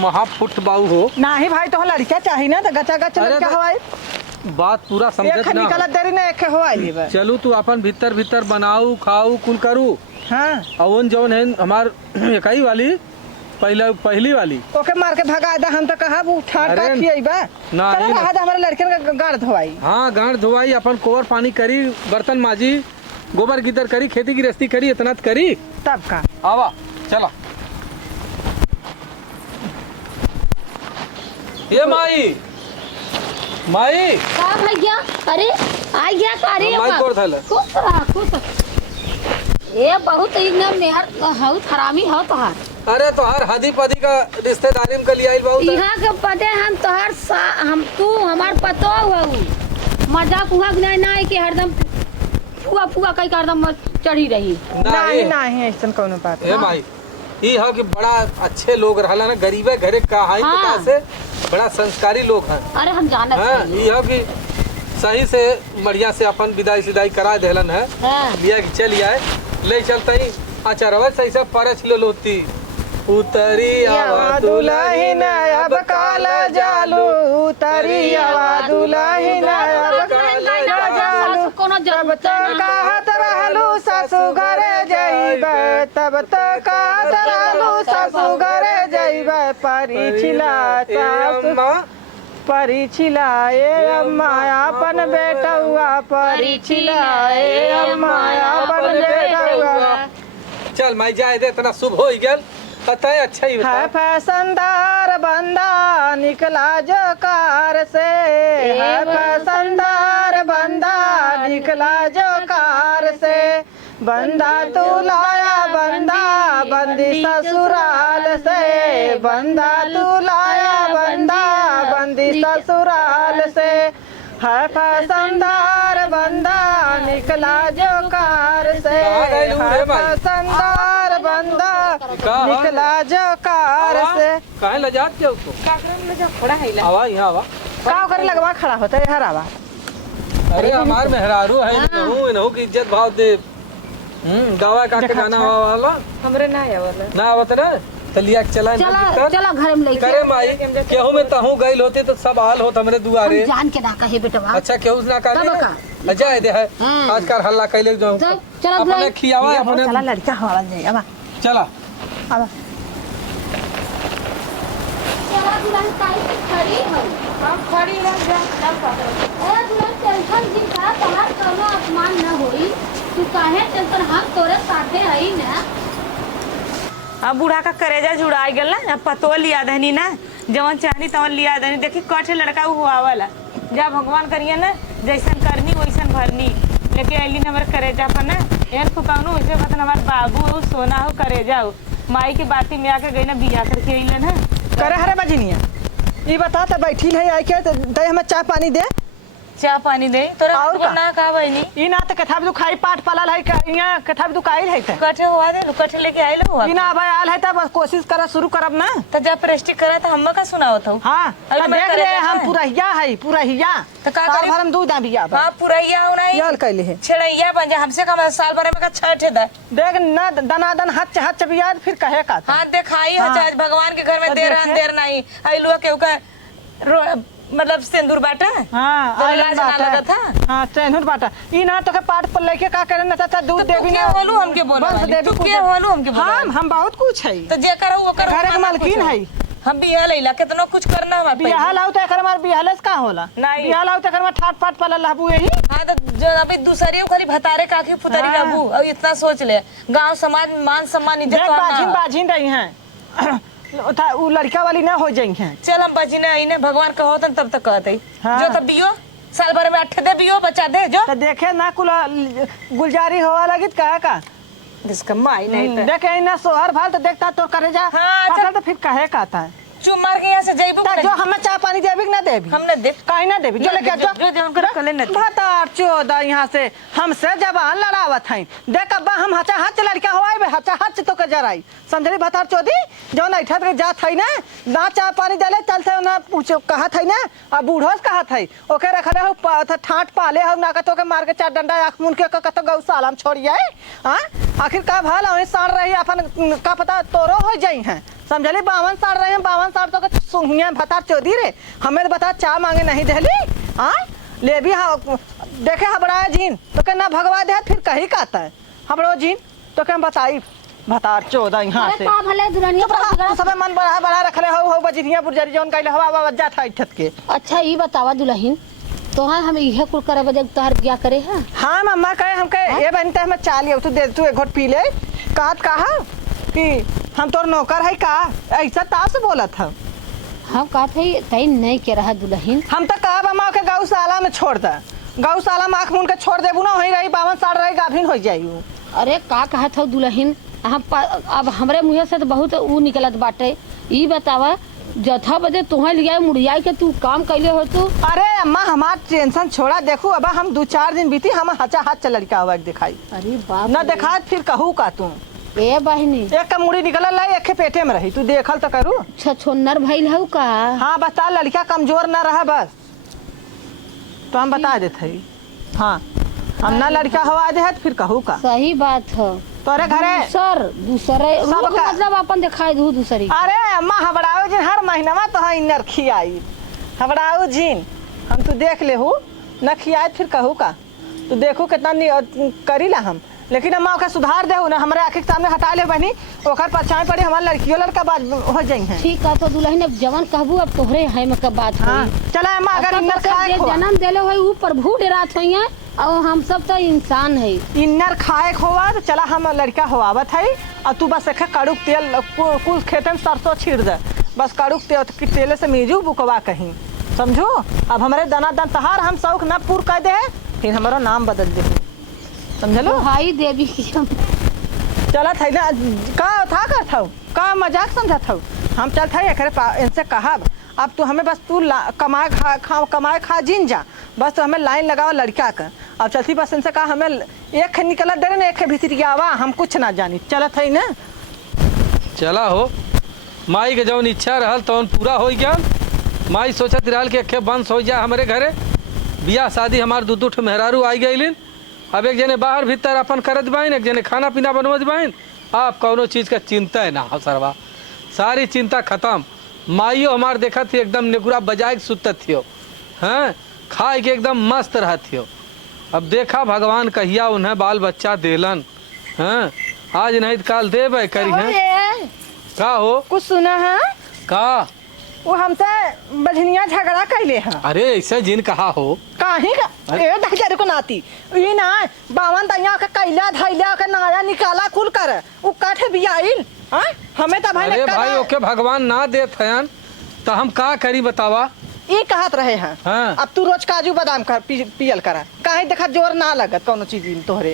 महाफुट बाऊ हो। नाही भाई तो लड़का चाहिए ना तो गचा गच अरे लड़का तो- हवाई। बात पूरा समझत एक ना निकलत हो। देरी ना एक हवाई लेबे। चलू तू अपन भीतर बनाऊ खाऊ कुल करू। हाँ अवन जौन है हमार इकाई वाली पहली वाली ओके मार के भगा दे। हम तो कहा वो ठाट अरे ठाट खिएबा। ना, चला ही ना। रहा था हमारे लड़के का गाड़ धोवाई। हाँ गांठ धोवाई अपन कोवर पानी करी बर्तन माजी गोबर गिदर करी खेती गृहस्थी करी इतना तो करी तब का आवा चला। ये माई माई का भैया अरे आ गया का रे माई तोड़ थैला। खुश रहा खुश ये बहुत एकदम मेहर बहुत हरामी हो तोहार। अरे तो हर हदी पदी का रिश्तेदारी में लिया बहुत। यहाँ के पते हम तोहार हम तू हमार पतो हुआ मजाक हुआ नहीं ना कि हरदम फुआ फुआ कई का हरदम चढ़ी रही। नहीं नहीं ऐसा कोनो बात ए भाई ये हो कि बड़ा अच्छे लोग रहला ना गरीबे घरे का हाई हाँ। प्रकार से बड़ा संस्कारी लोग हैं। अरे हम जानत हाँ नहीं। ये हो कि सही से बढ़िया से अपन विदाई सिदाई करा देलन है। हाँ। लिया कि चल आए ले चलते ही अच्छा रवा सही से परछ ले लोती उतरी आवा दुल्हन अब काला जालू उतरी आवा दुल्हन अब काला जालू। कोनो तब जरूरत तो नहीं। कहत रहलू ससु घरे जइबे तब तो कहत रहलू ससु घरे जइबे परिछिला सासु परिछिलाए अम्मा अपन बेटौआ परिछिलाए अम्मा अपन बेटौआ। चल मैं जाए दे इतना शुभ हो गया तय अच्छा ही है बता। फैशनदार बंदा निकला जो कार से है फैशनदार बंदा निकला जो कार से बंदा तू लाया बंदा बंदी ससुराल से बंदा तू लाया बंदा बंदी ससुराल से है फैशनदार बंदा निकला जो कार से कहाँ गए लोग है रे भाई? फैशनदार बंदा कहाँ? निकला जो कार से। कहे लजात के उसको आवा यहाँ आवा। का करे लगवा खड़ा होता है हरावा। अरे हमार मेहरारू है इनहू की इज्जत भाव दे। गावा का के गाना वाला हमरे ना आवला ना आवत ना तलिया चला चला चला घर में लेके करे माई केहू में तहू गइल होते तो सब हाल होत हमरे दुआरे। हम जान के ना कहे बेटवा। अच्छा केहू ना तब करे का? जाए दे है हाँ। आजकल हल्ला कैले जाऊं चल अपने खियावा अपने चला लड़का हवा जाए अब चला अब चला दुल्हन काहे से खड़ी हो? हम खड़ी रह जा सब पकड़ ए दुल्हन टेंशन दिन का तोहार कौनो अपमान न होई। तू काहे टेंशन, हम तोरे साथे हई ना। अब बूढ़ा का करेजा जुड़ा गल ना, अब पतो लिया दहनी ना, जवन चाहनी तवन लिया दहनी। देखी कठे लड़का हुआ वाला, जब भगवान करिए ना जैसन करनी वैसन भरनी लेके अली न हमारे करेजा पर ना। एहन फुकाउनु वैसे मतलब हमारे बाबू हो, सोना हो, करेजा हो। माई की बाती में आके गई ना, बिया करके अइले ना। करे हरे बजनिया ई बता त बैठी है आई के दे हमें चाय पानी दे। चाय पानी दे तोरा और का? ना का बहनी ई ना त कथा भी खाई पाट पलाल है इया कथा भी काइल है त कठे हुआ दे कठे लेके आइल हुआ ई ना भाई आल है त बस कोशिश कर शुरू करब ना। तो जब प्रेस्टिक करा तो हम का सुनावत हो। हां अरे त मैं देख करे ले जाता हम है। पूरा हिया तो का साल करी? भर हम दूध आ बिया हां पुरैया हो नहीं याल कैले है छेड़ैया बन जा हमसे कम साल भर में का छठ दा। देख ना दनादन हच बिया फिर कहे का हां दिखाई है हाँ। चाहे भगवान के घर में तो देर देखिए। अंधेर नहीं आइलुआ के मतलब सिंदूर बाटा। हां तो लाज ना लगा था। हां सेनुर बाटा ई ना तो के पाट पर लेके का करे ना त दूध तो देबी तू ना के बोलू हमके बोलो बस वाली। देबी तू कुछ के बोलू हमके बोलो हां वाली। हम बहुत कुछ है तो जे करो वो करो घर के मना मालकिन कुछ है। हम बिया लैला कितना कुछ करना हमारे बियाह लाऊ तो एकर मार बियाहलेस का होला नहीं। बियाह लाऊ तो एकर मार ठाट पाट पला लहबू यही हाँ तो जो अभी दूसरी खाली भतारे काकी फुतरी हाँ। रहबू और इतना सोच ले गांव समाज मान सम्मान इज्जत देख तो बाजिन ना। बाजिन रही हैं वो लड़का वाली ना हो जाई हैं चल हम बची ने आईने भगवान कहो तब तक कहते हाँ। जो तब बियो साल भर में 8 दे बियो बचा दे जो तो देखे ना कुल गुलजारी होवा लगित का का जिसका माई नहीं तो देखे ना सोहर भाल तो देखता तो करे जा हाँ, फसल चल। तो फिर कहे का था चुप मार के यहाँ से जाइबू ता जो हमें चाय पानी देबी कि ना देबी हमने दे काहे ना देबी जो लेके जो हमको कले न दे। भतार चोदा यहाँ से हमसे जबान लड़ावत हैं देख अब्बा हम हचा हच लड़का हवाई बे हचा हच तो के जराई समझली भतार चोदी जो ना इठत के जात है ना चाय पानी देले चलते ना पूछो कहत है ना अब बूढ़ोस कहत है ओके रखले हो ठाट पाले हो ना तो के मार के चार डंडा आंख मुन के कत गौशाला में छोड़िए हां आखिर का भाल हमें साड़ रही अपन का पता तोरो हो जाई हैं समझली 52 साल रहे हैं 52 साल तो सुहिया भतार चौधरी रे हमें तो बता चाय मांगे नहीं देली हाँ ले भी हाँ देखे हबड़ाए जीन तो के ना भगवा दे फिर कहीं कहता है हबड़ो जीन तो के हम बताई भतार चौदह यहाँ अरे से का भले दुल्हनिया तो सब मन बड़ा रखले हो बजरिया बुरजरी जौन कहले हवा वज्जा था इठत के अच्छा ई बतावा दुल्हन तोहार हम इहे कुल करे बजे तोहार बियाह करे है। हाँ मम्मा कहे हमके ये बनते हमें चाल तू दे तू एक घोट पी ले कहत कहा कि हम तोर नौकर है का ऐसा तास बोला था हम कहते है तई नहीं के रहा दुल्हन हम तो कहा अम्मा के गौशाला में छोड़ दा गौशाला में आँख मुन के छोड़ देबू ना वही रही 52 साल रही गाभिन हो जाई वो अरे का कहत हो दुल्हन अब हमरे मुँह से तो बहुत ऊ निकलत बाटे ई बतावा जथा बजे तुहे लिया मुड़िया के तू काम कैले हो तू अरे अम्मा हमार टेंशन छोड़ा देखू अब हम 2-4 दिन बीती हम हचा हाथ लड़का हुआ दिखाई अरे बाप न रे। देखा फिर कहू का तू ए बहनी एक का मुड़ी निकल लाई एक के पेटे में रही तू देखल तो करू छछोन्नर भइल हउ का हाँ बता लड़का कमजोर ना रहा बस तो हम बता देते हाँ हम ना लड़का हवा दे फिर कहू का सही बात है तोरे घरे दूसरे सब लोग का- मतलब अपन दिखाई दू दूसरी अरे अम्मा हबड़ाओ जिन हर महीना तो इनर खियाई हबड़ाओ जिन हम तू देख ले हूँ न खियाए फिर कहू का तू देखू कितना करी ला हम लेकिन अम्मा ओके सुधार देहू ना हमारे आँखी के सामने हटा ले बहनी ओकर पछाए पड़ी हमारे लड़कियों लड़का बात हो जाई है ठीक है तो दुल्हन अब जवन कहबू अब तोहरे है में का बात हाँ होई चला अम्मा अगर इनर खाए जे खो जन्म देले होई ऊ प्रभु डरात होई है और हम सब तो इंसान है इनर खाए खोवा तो चला हम लड़का होवावत है और तू बस एक कड़ुक तेल कुल खेते में सरसों छीड़ दे बस कड़ुक तेल से मीजू बुकवा कहीं समझो अब हमारे दाना दान तहार हम शौक न पूर कर दे फिर हमारा नाम बदल दे समझलो भाई देवी की चला था ना का था कर था का मजाक समझा था हम चल था इनसे कहा अब तू हमें बस तू कमाए खा जीन जा बस तो हमें लाइन लगाओ लड़का का अब चलती बस इनसे कहा हमें एक निकला दे रहे ना एक भीतर आवा हम कुछ ना जानी चला था ना चला हो माई के जौन इच्छा रहल तौन पूरा हो गया माई सोचत रहल कि अखे बंस हो जा हमारे घरे बियाह शादी हमार 2-2 ठो मेहरारू आई गईलिन अब एक जने बाहर भीतर अपन करत बाइन एक जने खाना पीना बनवत बाइन आप कौनो चीज़ का चिंता है ना हो सरवा सारी चिंता खत्म माइयो हमार देखा थी एकदम निगुरा बजाय के सुतत थियो हैं खाए के एकदम मस्त रहत थियो अब देखा भगवान कहिया उन्हें बाल बच्चा देलन हैं आज नहीं तो काल देवे करी हैं का हो कुछ सुना है का वो हमसे बजनिया झगड़ा कैले हैं। अरे ऐसा जिन कहा हो काहे का ए देख जा को नाती ई ना बावन दैया के कैला धैला के नाया निकाला कुल कर उ काठे बियाइल हां हमें त भाई अरे ने भाई ओके भगवान ना देत हन तो हम का करी बतावा। ई कहत रहे हैं हाँ। अब तू रोज काजू बादाम कर पियल करा काहे देखा जोर ना लगत कोनो चीज में तोहरे।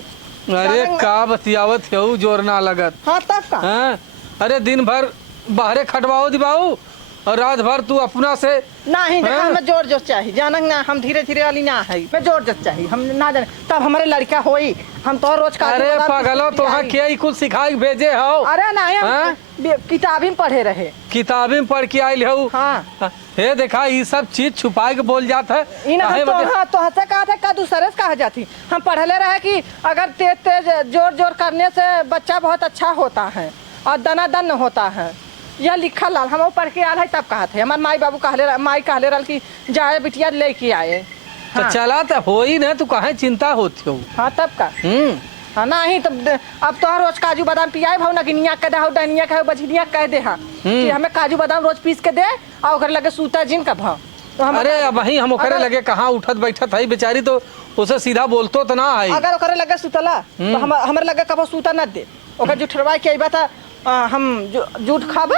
अरे का बतियावत हो जोर ना लगत। हां तब का हाँ अरे दिन भर बाहरे खटवाओ दिबाऊ और रात भर तू अपना से नहीं देखा हाँ? हमें जोर जोर चाहिए जानक ना हम धीरे धीरे वाली ना है मैं जोर जोर चाहिए हम ना जाने तब हमारे लड़का होई हम तो रोज काजू अरे बादाम पागलो तोहा पियाई। के कुल सिखाई भेजे हो। अरे नहीं हाँ? हम किताबी में पढ़े रहे। किताबी में पढ़ के आयल हो। हाँ हे देखा ये सब चीज छुपाए के बोल जात है इन काहे तो बते- हाँ तो हंसे कहा था का दूसरे से कहा जाती हम पढ़ले रहे कि अगर तेज तेज जोर जोर करने से बच्चा बहुत अच्छा होता है और दना दन होता है यह लिखल लाल हम पढ़ के आल है तब कहा थे हमारे माई बाबू कहले माई कहले रहा कि जाए बिटिया लेके आए। तो हाँ, चला तो हो ही ना तू काहे चिंता होती हो। हाँ तब का हाँ नहीं तब अब तो रोज काजू बादाम पियाए भाव ना गिनिया कह दे हो डनिया कहे बछड़िया कह दे हाँ कि हमें काजू बादाम रोज पीस के दे और ओकर लगे सूता जिन का भाव तो हम अरे अब वही हम ओकरे अगर- लगे कहाँ उठत बैठत है बेचारी तो उसे सीधा बोलतो तो ना है। अगर ओकरे लगे सुतला तो हमरे लगे कबो सूता न दे ओकर जुठरवा के अइबा त हम जूठ खाबे।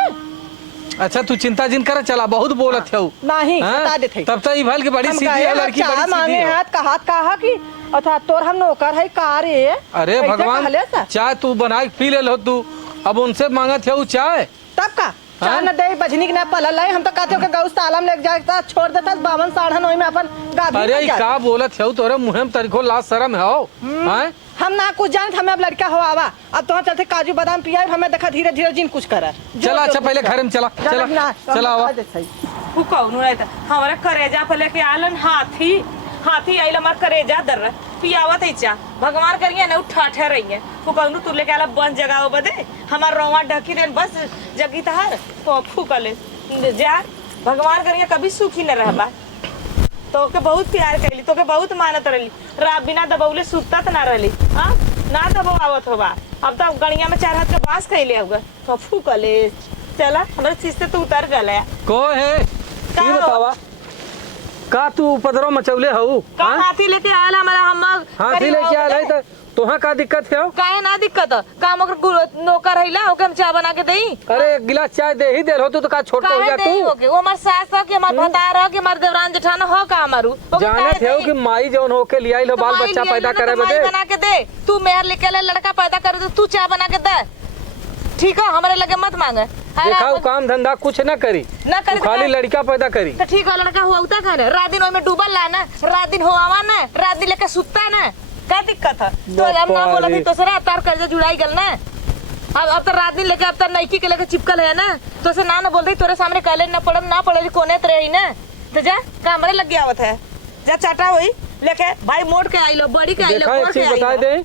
अच्छा तू चिंता जिन कर चला बहुत बोलत हो। नहीं हाँ? बता देते तब तो ई भल की बड़ी हम सीधी गए है हैं, लड़की चाय बड़ी मांगे सीधी है। हाथ कहा कि अथा तोर हम नौकर है का रे अरे ऐसे भगवान कहले सा? चाय तू बना के पी ले लो तू अब उनसे मांगत हो चाय। तब का चाय हाँ? न दे बजनी के न पलल है हम तो कहते हो कि गौस तालम ले जाता छोड़ देता 52 साढ़न ओई में अपन गाभी अरे में ई जाता। का बोलत हो तोरे मुंह में तरीको लाज शर्म है हो। हैं? हम ना कुछ जानत हमें अब लड़का हो आवा अब तो चलते काजू बादाम पियाए हमें देखा धीरे धीरे जिन कुछ करे चला अच्छा पहले घर में चला चला चला आवा। उ कौनो नहीं था हमारा करेजा पे लेके आलन हाथी हाथी आइल हमार करेजा दर पियावत है चा भगवान करिए ना उठाठे रही है वो कौनो तू लेके आला बंद जगह बदे हमार रोवा ढकी देन बस जगी तहार तो फूकले जा भगवान करिए कभी सुखी न रहबा तो के बहुत प्यार कैली तो के बहुत मानत रहली रात बिना दबौले सुतत ना रहली हां ना दबावत होबा अब तो गणिया में 4 हाथ के बांस कैले होगा तो फूकले चला हमारे चीज से तू उतर गले को है का की हो? बतावा का तू उपद्रव मचौले हो। का हाँ? हाथी लेके आयल हमारा हम हाथी लेके आयल है तो तोहा का दिक्कत है। काहे ना दिक्कत काम ओकर नौकर हैला ओके हम चाय बना के देई अरे एक गिलास चाय दे ही दे हो तो का छोड़ हो काहे जा देई तू। ओके वो हमार सास हो कि हमार भतार हो कि हमार देवरान जेठान हो का हमारू ओके जानत काहे हो देई? कि माई जौन होके लिया लो तो बाल माई बच्चा लिया पैदा ना तो करे माई बदे। बना के दे तू मेहर लेके ले लड़का पैदा करे तो तू चाय बना के दे ठीक है हमारे लगे मत मांगे अरे देखा आप- काम धंधा कुछ न करी ना करी तू तो खाली काय? लड़का पैदा करी। तो ठीक है लड़का हुआ उता खाने रात दिन ओय में डूबल ला ना रात दिन होवा ना रात दिन लेके सुतता ना क्या दिक्कत है तो हम ना बोला थी तो सरा तार कर्जा जुड़ाई गल ना अब तो रात दिन लेके अब तो नईकी के लेके चिपकल है ना तो से ना बोल रही तोरे सामने कॉलेज ना पढ़म ना पढ़े कोने तो रही ना तो जा कामरे लग गया आवत है जा चाटा हुई लेके भाई मोड़ के आई लो बड़ी के आई लो देखा एक कोड़ के चीज आई बता लो दे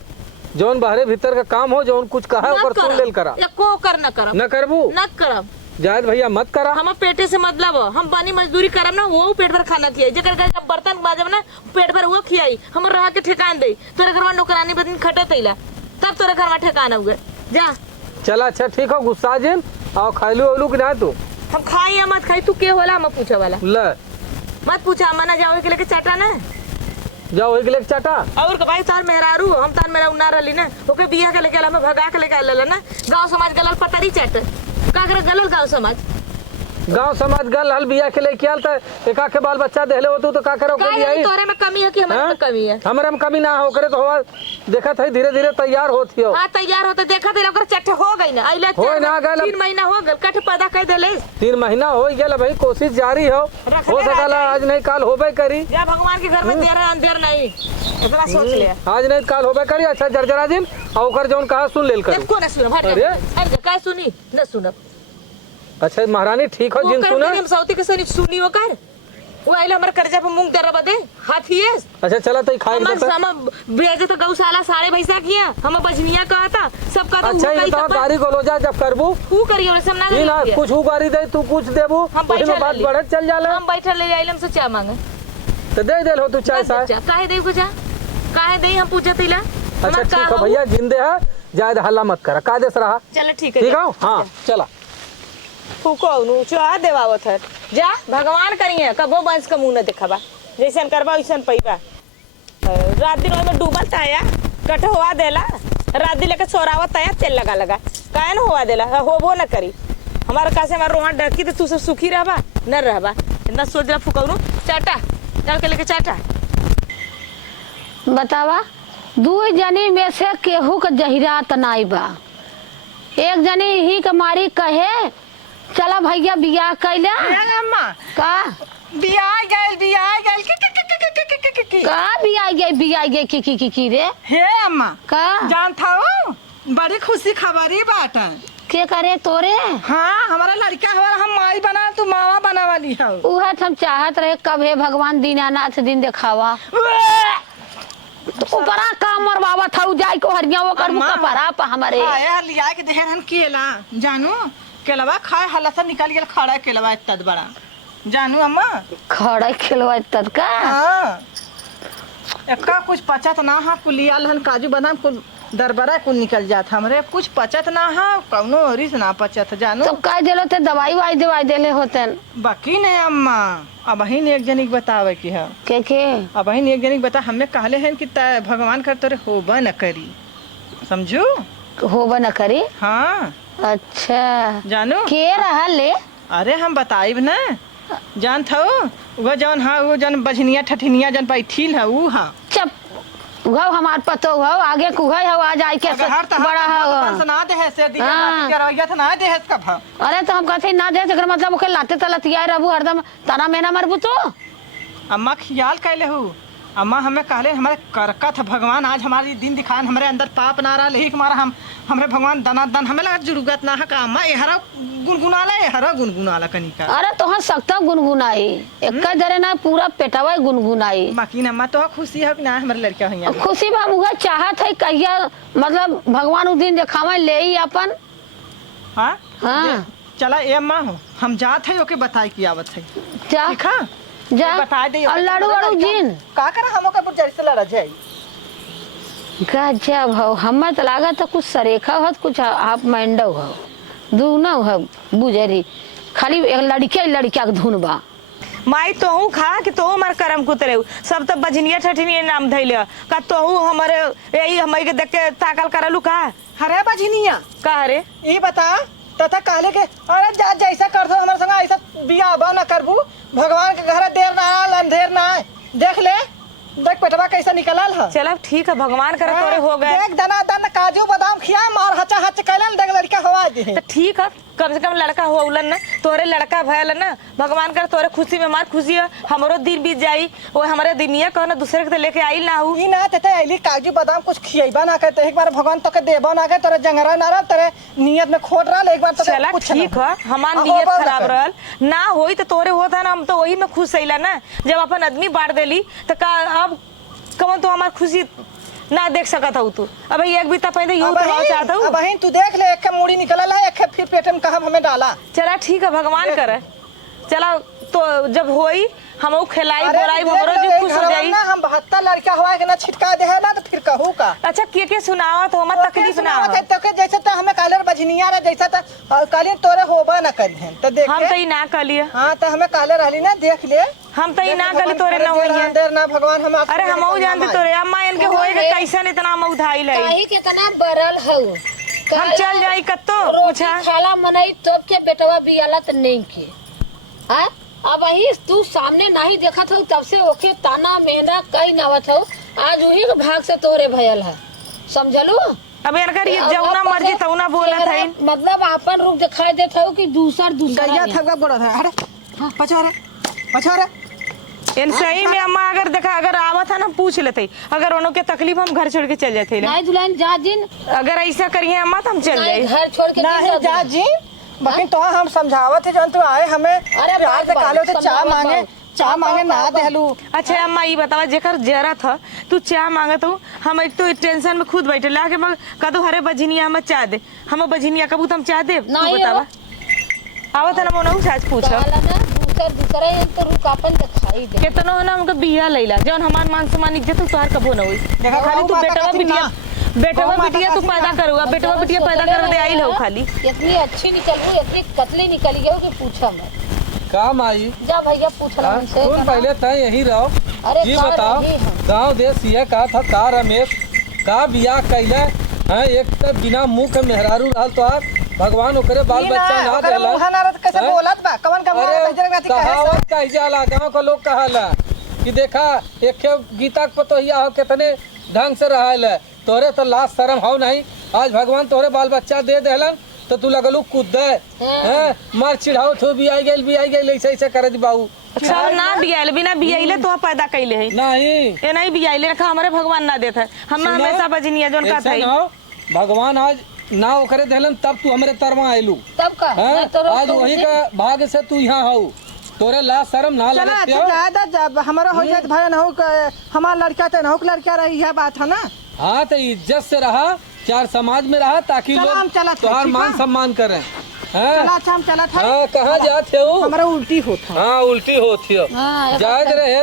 जौन बाहरे भीतर का काम हो जौन कुछ कहा मत ऊपर सुन लेल करा या को कर न करम न करबू न करम जायद भैया मत करा। हम पेटे से मतलब हम बनी मजदूरी करम ना वो पेट भर खाना खियाई जेकर घर जब बर्तन बाजब ना पेट भर वो खियाई हम रह के ठेकान दे तोरे घर में नौकरानी बदन खटत इला तब तोरे घर में ठेकान हुए जा चला अच्छा ठीक हो गुस्सा जिन और खाइलू ओलू कि ना तू हम खाई या मत खाई तू के होला हम पूछे वाला ले मत पूछा मना जाओ के लेके चाटा ना जाओ एक लेके चाटा। और के भाई तार मेहरारू हम तार मेरा उन्ना रहली ना ओके बिया के लेके आला हम भगा के लेके आला ना गांव समाज गलल पतरी चाट का करे गलल गांव समाज गांव समाज गल हल बिया के लेके आल त एका के बाल बच्चा देहले होतू तो का करो के काहे बिया नहीं तोरे में कमी है कि हमारे में कमी है हमरे में कमी ना हो करे तो होवा देखत है धीरे धीरे तैयार होती हो। हाँ तैयार होते देखा थे ओकर चट्टे हो गई ना अइला हो ना गइल। 3 महीना हो गल कट पैदा कर देले 3 महीना हो गया भाई कोशिश जारी हो रखले सकला रह आज नहीं काल होबे करी। जा भगवान के घर में देर है अंधेर नहीं इतना सोच ले आज नहीं काल होबे करी अच्छा जर्जरा दिन और ओकर जौन कहा सुन लेल करू। को ना सुन हट अरे। अरे का सुनी न सुन अच्छा महारानी ठीक हो जिन सुना। हम सौती के सनी सुनी वो कर वो आइला हमर कर्जा पे मूंग दरबा दे हाथी है अच्छा चला तो खाई हमर देता। हम भेजे तो गौशाला सारे पैसा किया हम बजनिया कहा था सब का अच्छा ये बताओ गाड़ी गोलोजा जब करबू हु करियो रे सब ना ई ना कुछ हु गाड़ी दे तू कुछ देबू हम उसमें बैठल बात रहली। बढ़त चल जाला हम बैठल ले आइलम से चा मांगे तो दे देल हो तू चाय सा। काहे दे को जा काहे दे हम पूछत इला अच्छा ठीक है भैया जिंदे है ज्यादा हल्ला मत कर कायदे से रहा चल ठीक है ठीक है हाँ चला। फूको नु चा देवावत है जा भगवान करिए कबो बंस का मुंह न देखबा जैसन करबा वैसन पैबा रात दिन में डूबल ताया कटवा देला रात दिन लेके सोरावत ताया तेल लगा लगा काहे न होवा देला होबो न करी हमारा कासे हमारा रोहान डरकी तो तू सब सुखी रहबा न रहबा इतना सोच रहा फुकौनु चाटा चल के लेके चाटा बतावा दू जनी में से केहू के जहिरा तनाई बा एक जनी ही के मारी कहे चला भैया बियाह कैला अम्मा का बियाह गइल का बियाह गई की रे हे अम्मा का जान था बड़ी खुशी खबरी बाटन के करे तोरे हाँ हमारा लड़का हमारा हम माई बना तू मावा बना वाली है उहे हम चाहत रहे कब हे भगवान दीनानाथ दिन देखावा ऊपरा का मरवावा था जाई को हरिया वो कर मुका परा पा हमारे आया लिया के देहर हम केला जानू केलवा खाए हल्ला से निकल गेल खड़ा केलवा इतना बड़ा जानू अम्मा खड़ा खिलवा तद का हाँ एक्का कुछ पचत ना हा कुलिया लहन काजू बादाम कुल दरबरा कुल निकल जात हमरे कुछ पचत ना हा कौनो रिस ना पचत जानू तो कह देलो ते दवाई वाई दवाई देले होतन बाकी नहीं अम्मा अब ही एक जनी के बतावे की है के अब ही एक जनी के बता हमें कहले हैं कि भगवान कर तोरे होबा न करी समझू होबा न करी हाँ अच्छा जानू के रहा ले अरे हम बताइब ना जान था वो जौन हाँ वो जौन बजनिया ठठिनिया जौन बैठील है वो हाँ चप उघाव हमार पतो हो आगे कुघाई हो आ जाए के बड़ा हो ना दे है से दिया हाँ। के रवैया था ना दे है इसका भाव अरे तो हम कहते ना दे तेकर मतलब ओके लाते तलतिया रहबू हरदम ताना मेना मरबू तो अम्मा ख्याल कैले हूँ अम्मा हमें कहले हमारे करकत है भगवान आज हमारी दिन दिखान हमारे अंदर पाप ना रहा लेही मारा हम हमरे भगवान दना दन हमें लगा जुड़गत ना है का अम्मा एहरा गुनगुनाला कनी का अरे तोहर सकता गुनगुनाई एक जरे ना पूरा पेटवा गुनगुनाई बाकी ना अम्मा तो खुशी है कि ना हमारे लड़का है खुशी बा मुगा चाहत है कहिया मतलब भगवान उ दिन देखावे ले ही अपन हाँ हाँ चला ए अम्मा हो हम जात है ओके बताई की आवत है जा ठीक है जा बता दे और लाडू वाडू जिन का कर हम का जरी से लड़ जाई गजब हो हमें तो लागत तो कुछ सरेखा हो कुछ आप मंडो हो दूनो हो बुझरी खाली एक लड़किया के धुन बा माई तोहू खा कि तोहू हमार करम कुतरे सब तो बजनिया ठठिनिया नाम धैले का तोहू हमारे यही हमारे के देख के ताकल करलू का हरे बजनिया का रे ये बता तथा कहले के अरे जा जैसा कर दो हमारे संग ऐसा बियाह बा ना करबू भगवान के घर देर ना अंधेर ना देख ले देख पेटवा कैसा निकलल है चलो ठीक है भगवान करे तोरे हो गए देख दना दन काजू बादाम खिया मार हचा हच कैलन देख लड़का हवा दे तो ठीक है कम से कम लड़का होलन ना तोरे लड़का भयल ना भगवान करे तोरे खुशी में मार खुशी है हमरो दिन बीत जाई वो हमारे दिनिया कहो ना दूसरे के लेके आई ना हूँ ई ना तेते ऐली काजू बादाम कुछ खियबा ना करते एक बार भगवान तो के देबा ना के तोरे जंगरा ना रह तेरे नियत में खोट रहा एक बार तो चला ठीक है हमार नियत खराब रहल ना होई तो तोरे होता ना हम तो वही में खुश रहिला ना जब अपन आदमी बांट देली तो का अब कमन तो हमार खुशी ना देख सकत हूँ तू अब एक बीता पहले यूं तो चाहता हूँ बहन तू देख ले एक मूड़ी निकलल है एक फिर पेट में कहा हमें डाला चला ठीक है भगवान करे चला तो जब होई हम खिलाई बोलाई हमरो जी खुश हो जाई ना हम 72 लड़का हुआ के ना छिटका दे है ना तो फिर कहू का अच्छा के सुनावा तो हम तकलीफ ना हो तो के जैसे तो हमें कालर बजनिया रे जैसा तो काली तोरे होबा ना करी है तो देख हम तो ही ना कलिए हां तो हमें कालर रहली ना देख ले हम तो ही ना कली तोरे ना होई है अंदर ना भगवान हम अरे हम जानते तोरे अम्मा इनके होई के कैसा इतना हम उधाई लाई काहे कितना बरल हौ हम चल जाई कत्तो पूछा खाला मनई तब के बेटवा बियाला त नहीं के हां अब ही तू सामने नहीं देखत हो तब से ओके ताना मेहना कई नावत हो आज वही के भाग से तोरे भयल है समझलू अब इनकर ये जौना मर्जी तौना बोलत है मतलब अपन रूप दिखाई देत हो कि दूसर गैया थगा बड़ा था अरे पछोरे इन सही में अम्मा अगर देखा अगर आवत है ना पूछ लेते अगर उन्हों के तकलीफ हम घर छोड़ के चल जाते नहीं दुल्हन जा दिन अगर ऐसा करिए अम्मा तो हम चल जाए घर छोड़ के नहीं जा जी बाकी तो हम समझावत है जन तू आए हमें प्यार से कालो तो चाह मांगे ना देलू अच्छा अम्मा ये बतावा जेकर जरा था तू चाह मांगत हूँ हम एक तो टेंशन में खुद बैठे लाके मग कदो हरे बजनिया हम चाह दे हम बजनिया कबूत हम चाह दे तू बतावा आवत है ना मोनू साच पूछो दूसरा ये तो रुकापन दिखाई दे कितना है ना हमका बिया लैला जौन हमार मान सम्मान इज्जत तोहार कबो न होई देखा खाली तू बेटवा बिटिया तू पैदा करूगा बेटवा बिटिया पैदा कर दे आई लो खाली इतनी अच्छी निकलू इतनी कतली निकली गई कि पूछा मत काम आई। जा भैया पूछ ला उनसे सुन पहले तय यहीं रहो। अरे जी का बताओ रही है? गाँव देश ये का था का रमेश का बियाह कैले हैं एक तो बिना मुंह के मेहरारू रहल तो आप भगवान ओकरे बाल बच्चा ना अगर देला। मुहा ना रहत कैसे हैं? बोलत बा कवन का अरे बजरंग नाथी कहे कहावत कही जाला गाँव का लोग कहाला कि देखा एक गीता के पतोहिया हो कितने ढंग से रहल है तोरे तो लाज शर्म हो नहीं। आज भगवान तोरे बाल बच्चा दे देलन तो तू लगलू कूद हैं मार चिढ़ाओ थो भी आई गई ऐसे ऐसे करे दी बाबू। सब ना बियाइल बिना बियाइले तो पैदा कैले है नहीं ये नहीं बियाइले रखा हमारे भगवान ना देता है हम सुनो, हमेशा बजनिया जोन का ऐसा था ना हो, भगवान आज ना ओकरे देलन तब तू हमरे तरवा आइलू तब का हैं? नहीं तो आज वही का भाग से तू यहाँ हो तोरे लाज शर्म ना चला लगत अच्छा ज्यादा जब हमारा हो जात भाई ना हो हमार लड़का तो ना हो लड़का रही है बात है ना। हाँ तो इज्जत से रहा चार समाज में रहा ताकि चला, हम लोग चलत हैं, तोहार ठीक मान बा? सम्मान करें हैं? चला अच्छा हम चला था हाँ कहाँ जाते हो? हमारा उल्टी होता है। हाँ उल्टी होती हो हाँ, एक जाए रहे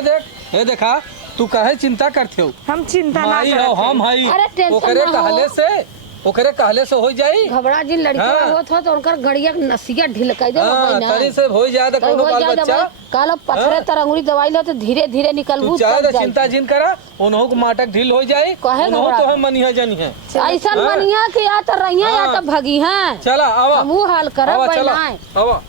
हे देखा तू काहे चिंता करते हो हम चिंता ना माई हो करते हम हई अरे टेंशन ओकरे ना हो। ओकरे कहले से हो जाई। घबरा जिन लड़का हाँ। होत हो तो उनकर गड़िया नसिया ढिलकाई दे हाँ तरी से हो जाए तो कोनो बाल बच्चा काल पथरे तरंगुरी दवाई लो तो धीरे धीरे निकलबू तू चाहे तब तो जाई। चिंता जिन करा उन्हों को माटक ढील हो जाए काहे उन्हों घबरा? तो हम मनिया जनी है। ऐसा मनिया कि या तो रहिया या तो भगी हैं चला आवा हमू हाल करब आवा चला बैनाए आवा